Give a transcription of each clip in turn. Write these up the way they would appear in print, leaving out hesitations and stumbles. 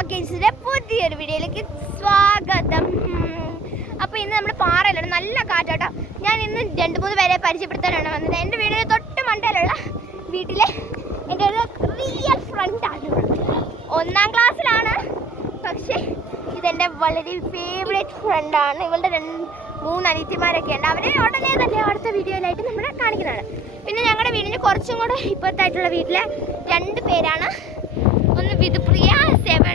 വ്ളോഗിന്റെ പുതിയൊരു വീഡിയോയിലേക്ക് സ്വാഗതം. അപ്പോൾ ഇന്ന് നമ്മൾ പാറയിലാണ്, നല്ല കാറ്റാട്ടോ. ഞാൻ ഇന്ന് 2-3 പേരെ പരിചയപ്പെടുത്താനാണ് വന്നത്. എൻ്റെ വീടിന് തൊട്ട് മണ്ടയിലുള്ള വീട്ടിലെ എൻ്റെ ഒരു റിയൽ ഫ്രണ്ടാണ്. 1ാം ക്ലാസ്സിലാണ്, പക്ഷേ ഇതെൻ്റെ വളരെ ഫേവറേറ്റ് ഫ്രണ്ടാണ്. ഇവളുടെ 2-3 അനിയത്തിമാരൊക്കെ ഉണ്ട്. അവരെ ഉടനെ തന്നെ അടുത്ത വീഡിയോയിലായിട്ട് നമ്മൾ കാണിക്കുന്നതാണ്. പിന്നെ ഞങ്ങളുടെ വീടിന് കുറച്ചും കൂടെ ഇപ്പോഴത്തായിട്ടുള്ള വീട്ടിലെ 2 പേരാണ്. ഒന്ന് വിധുപ്രിയ 7th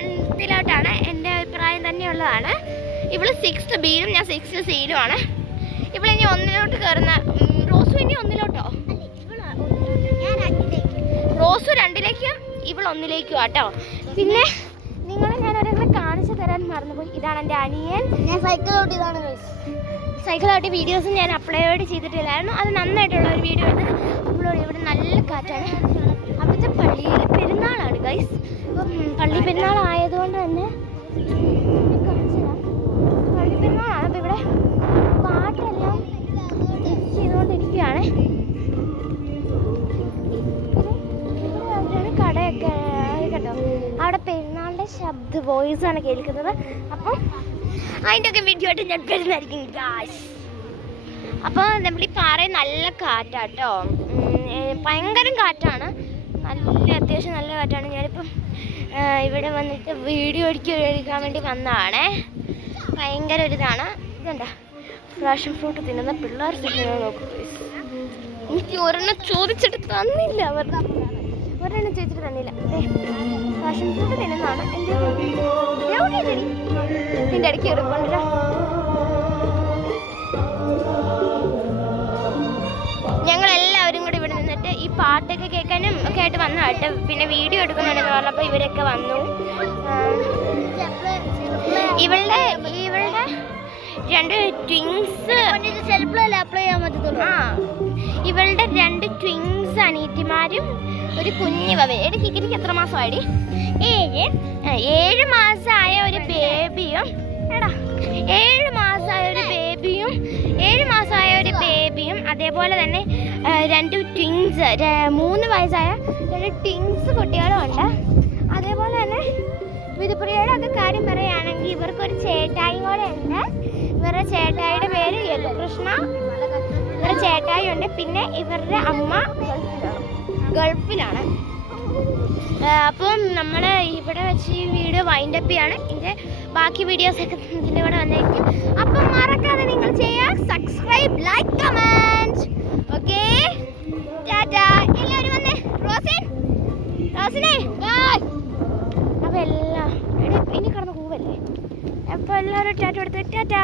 എൻ്റെ അഭിപ്രായം തന്നെയുള്ളതാണ്. ഇവള് 6th Bയിലും ഞാൻ 6th Cയിലുമാണ്. ഇവളിനി 1 കയറുന്ന റോസു ഇനി 1 റോസു 2ലേക്കും ഇവൾ 1ലേക്കും ആട്ടോ. പിന്നെ നിങ്ങളെ ഞാൻ ഒരെണ്ണം കാണിച്ചു തരാൻ മറന്നുപോയി. ഇതാണ് എൻ്റെ അനിയൻ. ഞാൻ സൈക്കിളോട്ടി വീഡിയോസ് ഞാൻ അപ്ലോഡ് ചെയ്തിട്ടില്ലായിരുന്നു. അത് നന്നായിട്ടുള്ള ഒരു വീഡിയോ എടുത്ത് അപ്ലോഡ്. ഇവിടെ നല്ല കാറ്റാണ്. അവിടുത്തെ പള്ളിയിൽ പെരുന്നാളാണ് ഗൈസ്. അപ്പം പള്ളി പെരുന്നാൾ ആയതുകൊണ്ട് തന്നെ പള്ളി പെരുന്നാളാണ്. അപ്പം ഇവിടെ പാട്ടെല്ലാം ചെയ്തുകൊണ്ടിരിക്കുകയാണ്. ഇവിടെയാണ് കടയൊക്കെ കേട്ടോ. അവിടെ പെരുന്നാളിൻ്റെ വോയിസാണ് കേൾക്കുന്നത്. അപ്പം അതിൻ്റെ ഒക്കെ വീഡിയോ ആയിട്ട് ഞാൻ വരുന്നതായിരിക്കും ഗായ്സ്. അപ്പോൾ നമ്മൾ ഈ പാറയിൽ നല്ല കാറ്റാട്ടോ, ഭയങ്കര കാറ്റാണ്, അത്യാവശ്യം നല്ല കാറ്റാണ്. ഞാനിപ്പം ഇവിടെ വന്നിട്ട് വീഡിയോ എടുക്കാൻ വേണ്ടി വന്നതാണേ. ഭയങ്കര ഒരിതാണ്. ഇതെന്താ ഫ്ലാഷൻ ഫ്രൂട്ട് തിന്നുന്ന പിള്ളേർ തിന്നുന്നത് നോക്കും. എനിക്ക് ഒരെണ്ണം ചോദിച്ചിട്ട് തന്നില്ല, ഒരെണ്ണം ചോദിച്ചിട്ട് തന്നില്ല. ഫ്ലാഷൻ ഫ്രൂട്ട് തിന്നുന്നതാണ്. ഇതിൻ്റെ ഇടയ്ക്ക് ഇറക്കൊണ്ടില്ല. ഞങ്ങളെല്ലാവരും കൂടി ഇവിടെ നിന്നിട്ട് ഈ പാട്ടൊക്കെ കേൾക്കാനും ഒക്കെ ആയിട്ട് വന്നതായിട്ട്. പിന്നെ വീഡിയോ എടുക്കുന്നുണ്ടെന്ന് പറഞ്ഞപ്പോൾ ഇവരൊക്കെ വന്നു. ഇവളുടെ 2 ട്വിൻസ് അപ്ലൈ ചെയ്യാൻ പറ്റത്തുള്ളൂ. ഇവളുടെ 2 ട്വിൻസ് അനിയത്തിമാരും ഒരു കുഞ്ഞു വവയുടെ കിക്കിരിക്ക് എത്ര മാസമായിടി? 7 മാസമായ ഒരു ബേബിയും 7 മാസമായ ഒരു ബേബിയും അതേപോലെ തന്നെ 2 ട്വിൻസ് 3 വയസ്സായ 2 ട്വിൻസ് കുട്ടികളും ഉണ്ട്. അതേപോലെ തന്നെ വിധുപ്രിയയുടെ ഒക്കെ കാര്യം പറയുകയാണെങ്കിൽ ഇവർക്കൊരു ചേട്ടായി കൂടെ ഉണ്ട്. ഇവരുടെ ചേട്ടായിയുടെ പേര് യദുകൃഷ്ണ. ഇവരുടെ ചേട്ടായി ഉണ്ട്. പിന്നെ ഇവരുടെ അമ്മ ഗൾഫിലാണ്. അപ്പം നമ്മൾ ഇവിടെ വെച്ച് ഈ വീഡിയോ വൈൻഡപ്പ് ചെയ്യാണ്. ഇതിൻ്റെ ബാക്കി വീഡിയോസൊക്കെ ഇതിൻ്റെ കൂടെ വന്നിരിക്കും. അപ്പം മറക്കാതെ നിങ്ങൾ ചെയ്യുക, subscribe, like, comment. Okay, Tata. എല്ലാവരും വന്നേ. റോസിനെ അപ്പം എല്ലാം ഇനി കിടന്ന് കൂവല്ലേ. അപ്പോൾ എല്ലാവരും ടാറ്റ എടുത്ത് ടാറ്റാ.